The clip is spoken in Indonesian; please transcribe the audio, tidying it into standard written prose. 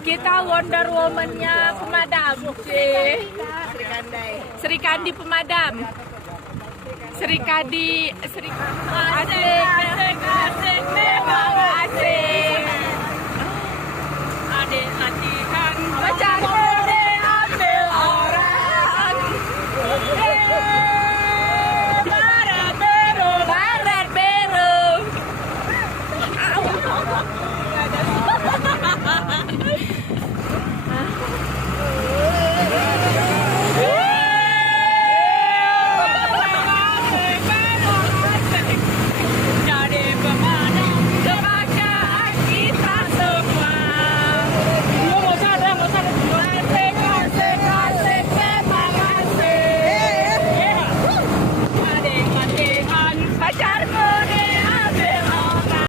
Kita Wonder Woman-nya pemadam. Sri Kandi pemadam. Sri Kandi, asik, asik, asik.